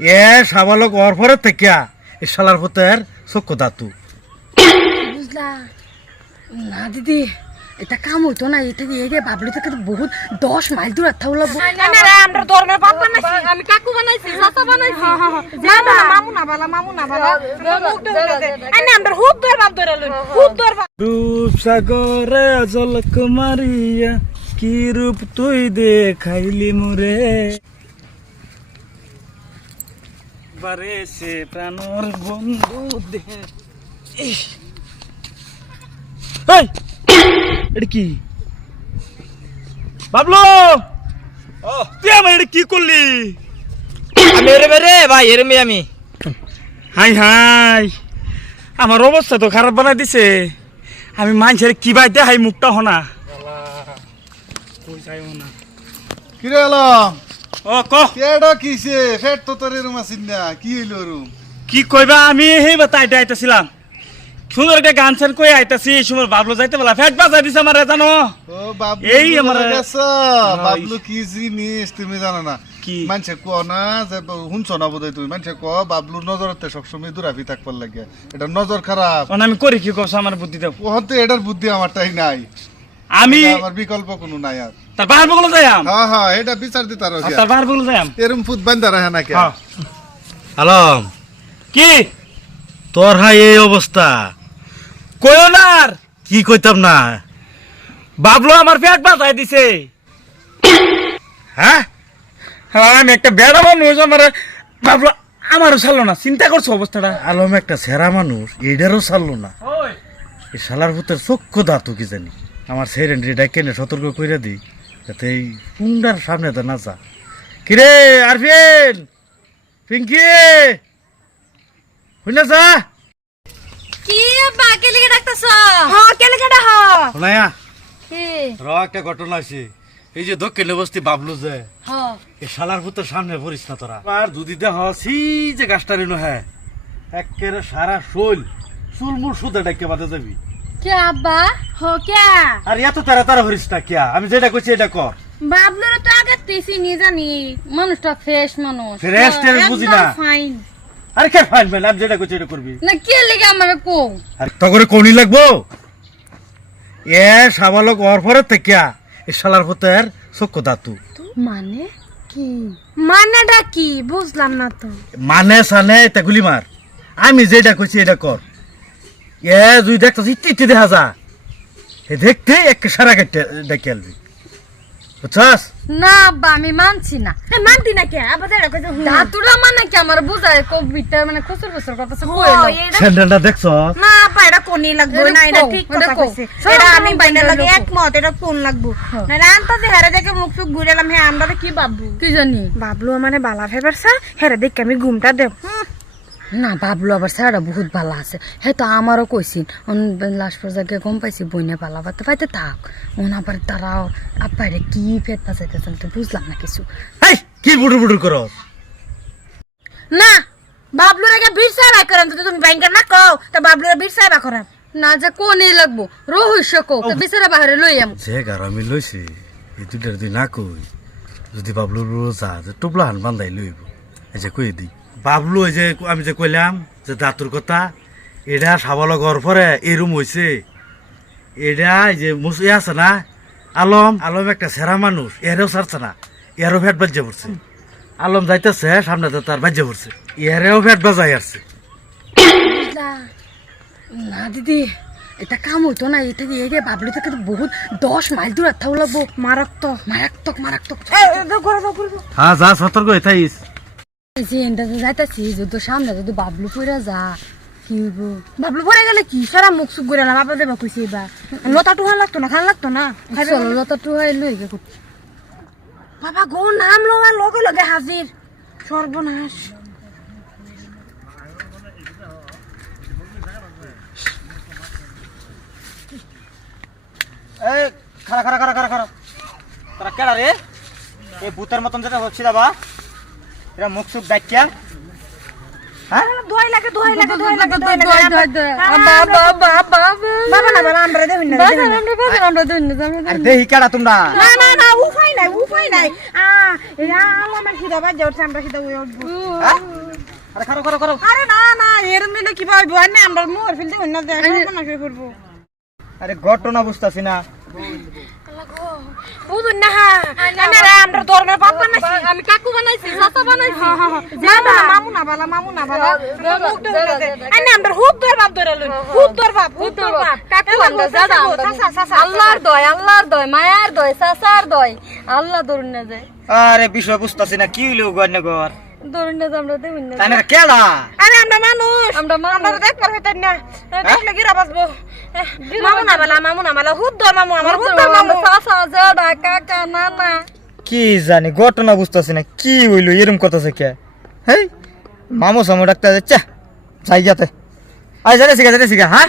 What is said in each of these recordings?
এ সাবালক ওর পরে থেকে এ শালার পুতের চক্ষু দাতু। বুঝলা? না দিদি এটা কাম হইতো না এটা দিয়ে রে বাবলু থেকে তো বহুত দশ মাইল দূর থাকল লাগবো আমরা ধর্মের বাপ বানাইছি। আমি কাকু বানাইছি চাচা বানাইছি। না না মামু না বালা মামু না বালা। আনে আমরা বাপ ধরে লই। বাপ। রূপ সাগরে জলক মারিয়া কি রূপ তুই দেখাইলি মুরে? বারে সে প্রাণর বন্ধু দে। এটা কি? বাবলু! তুই আমার এটা কি করলি? আমি এরে রে ভাই এরে আমি। Hi hi. আমার অবস্থা তো খারাপ বানাই দিছে। আমি মানুষের কি বাই দেখাই মুখটা হনা। কই যাইও না। কিরে আলম? ও ক কেডা কিছে? ফেট তো তোর এরম আছিস না। কি হইল রুম কি কইবা আমি সেই বাতা আইতে আইতেছিলাম। সুন্দর একটা গান সান কই আইতাছি এই বাবলু যাইতে বলা ফেট বাজাই দিছে আমার জানো? ও বাবলু এই আমার- গেছে। বাবলু কি জিনিস তুমি জানো না? কি? না যে শুনছ না বোধহয় তুমি? মানুষে ক বাবলু নজরতে সবসময় দূরাফি থাকবার লাগে। এটা নজর খারাপ। আমি করি কি কস আমার বুদ্ধি দাও। ওহন তো এটার বুদ্ধি আমারটাই নাই। আমি আমার বিকল্প কোনো নাই আর। তার বাহার বগল যাইয়াম হ্যাঁ হ্যাঁ এটা বিচার দিতে আরও আর তার বাহার বগল যাইয়াম এরম ফুট বান্ধা রাখে না কে হ্যাঁ। আলম কি? তোর হাই এই অবস্থা। কইও না আর। কি কইতাম না? বাবলু আমার পেট বাজাই দিছে। হ্যাঁ? হ্যাঁ আমি একটা বেড়া মানুষ আমার বাবলু আমারও ছাড়লো না। চিন্তা করছ অবস্থাটা? আলম একটা সেরা মানুষ এইটারও ছাড়লো না। এই শালার ভূতের চক্ষু দাঁতু কি জানি। আমার সেরেন্ড্রিটা কেনে সতর্ক কইরা দিই যাতে এই পুন্ডার সামনে তো না যা। কিরে আরফিন! পিঙ্কি! হইনা যা! কি আব্বা কে লিগে ডাকতাছ? হ কেলে কেডা হ শোনায়া কি? র একটা ঘটনা আছে এই যে দক্ষিণে বস্তি বাবলু যে এই শালার ভূতের সামনে পড়িস না তোরা। আর যদি দেহ সি যে গাছটা রেনু হ্যাঁ একেবারে সারা শৈল চুলমুল সুদে ডাকে বাদে যাবি। কে আব্বা? হ কে? আর এত তারা তারা হরিস না কিয়া আমি যেটা কইছি এটা কর। বাবলুর তো আগে তেসি নিয়ে জানি। মানুষটা ফ্রেশ মানুষ। Fresh টেস্ট বুঝি না। ফাইন আরে কে ফাইন ফাইন আমি যেটা কইছি এটা করবি। না কে লিগে আমার কো তখন কোনি লাগবো? এ সাবালক ওর পরে থেকে এ শালার পুতের চক্ষু দাতু। মানে কি? মানেটা কি? বুঝলাম না তো। মানে সানে এটা গুলি মার। আমি যেটা কইছি এটা কর। এ ইটি ইটি দেখা যা এ দেখতে এক সারা কেটে ডেকে আলবি বুঝছাস? না আব্বা আমি মানছি না। এ, মানতি না কে? আবার এটা কইতে হুম। মানে কি? আমার বুঝায় কবিতা মানে খুচুর খুচুর কথা ও, কইলো স্যান্ডেলটা দেখছ? না আপা এটা কোনি লাগবো? এটা না এটা ঠিক কথা কইছে। এটা আমি বাইনা বাইনা লাগে একমত এটা কোন লাগবো? না রে আনতা যে হেরে দেখে মুখ চুখ ঘুরেলাম হ্যাঁ আমরা কি ভাববো? কি জানি? বাবলু মানে বালা ফেবার স্যার হেরে দেখে আমি ঘুমটা দেব। না বাবলু আবার স্যারটা বহুত ভালো আছে। হে তো আমারও কইছিল লাস্ট পর্যায়ে গম পাইছি বইনে পালা পাতে পাইতে থাক। ওন আবার তারাও আপারে কি ফেট পাচাইতে চলতে বুঝলাম না কিছু। কি বুড়ু বুড়ু করো? না বাবলুর আগে বীর সাহেব করেন তো তুমি ব্যাংকের না কও তা বাবলুর বীর সাহেব করাম না যে কোনে লাগবো রহস্য কো বিচারা বাহারে লই আম। যে গার আমি লইছি এই দুইটা যদি না কই যদি বাবলু যে টুপলা হান বান্ধাই লইব এই যে কই দিই? বাবলু এই যে আমি যে কইলাম যে দাঁতুর কথা এটা সাবালক হওয়ার পরে এরম হইছে। এটা এই যে মুস এ আছে না? আলম আলম একটা সেরা মানুষ এরও ছাড়ছে না। এরও ফ্যাট বাজ্যে পড়ছে। আলম যাইতেছে সামনে তো তার বাজ্যে পড়ছে। এরেও ফ্যাট বাজাই আসছে। না দিদি এটা কাম হইতো না এটা দিয়ে রে বাবলু থেকে তো বহুত দশ মাইল দূর থাকল লাগবো মারাত্মক। মারাত্মক মারাত্মক। ঘরে ঘরে। হ্যাঁ যা সতর্ক হয়ে থাইস যে যাইতাছি যদি সামনে যদি বাবলু পড়া যা কি হইব বাবলু পরে গেলে কি সারা মুখ চুখ ঘুরেলাম আবার দেবা কইছি এবার লতা টুহান লাগতো না খান লাগতো না চলো লতা টু লই গে বাবা গো নাম লওয়া লগে লগে হাজির সর্বনাশ এই খারা খারা খারা খারা খারা তোরা কেডা রে এই ভূতের মতন যেটা হচ্ছে দাবা এরা মুখ সুখ ডাকিয়া। হ্যাঁ? দোয়াই লাগে দোয়াই লাগে দোয়াই লাগে দোয়াই দই, দই, লাগে আব্বা, আব্বা, আব্বা, আব্বা, আব্বা। বাবা না বাবা আমরা দেখুন না বাজার আমরা, বাজার আমরা দই না, আমরা দই আর না। দেহি কেডা তোমরা? না না না উপায় নাই উপায় নাই। আ এরা আমার সিধা বাজ যাচ্ছে আমরা সিধা ওই উঠবো হ্যাঁ? আরে খারো খারো খারো। আরে না না কি না আমরা মোর ফেলতে অন্য দেখ না করব? আরে ঘটনা বুঝতাছি না। বুঝুন না আমরা ধর্মের বাপ বানাইছি। আমি কাকু বানাইছি। বালা বালা। আমরা বাপ ধরে লই বাপ বাপ। কাকু দাদা আল্লাহর দয় আল্লাহর দয় মায়ার দয় চাচার দয়। আল্লাহ ধরুন না যায় আরে বিষয় বুঝতাছি না কি হইল গন্যা ঘর? ধরুন না আমরা দেবেন না আরে আমরা মানুষ। আমরা মানুষ। আমরা দেখ পার হইতেন না। দেখলে গিরা বাসবো মামু বালা বালা। আমার মামু। জেডা কাকা নানা। কি জানি ঘটনা বুঝতাছি না কি হইল এরম কথা কে? হেই মামু সামু ডাক্তার যাচ্ছে যাই যাতে আয় যাতে শিখা যাতে শিখা হ্যাঁ?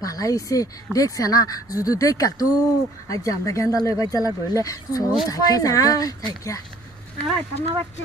পালাইছে দেখছে না যদি দেখা তো। আজ আমরা গেন্দা লই বাচ্চা লাগলে সব যাইকা যাইকা যাইকা আয় পান্না বাচ্চা।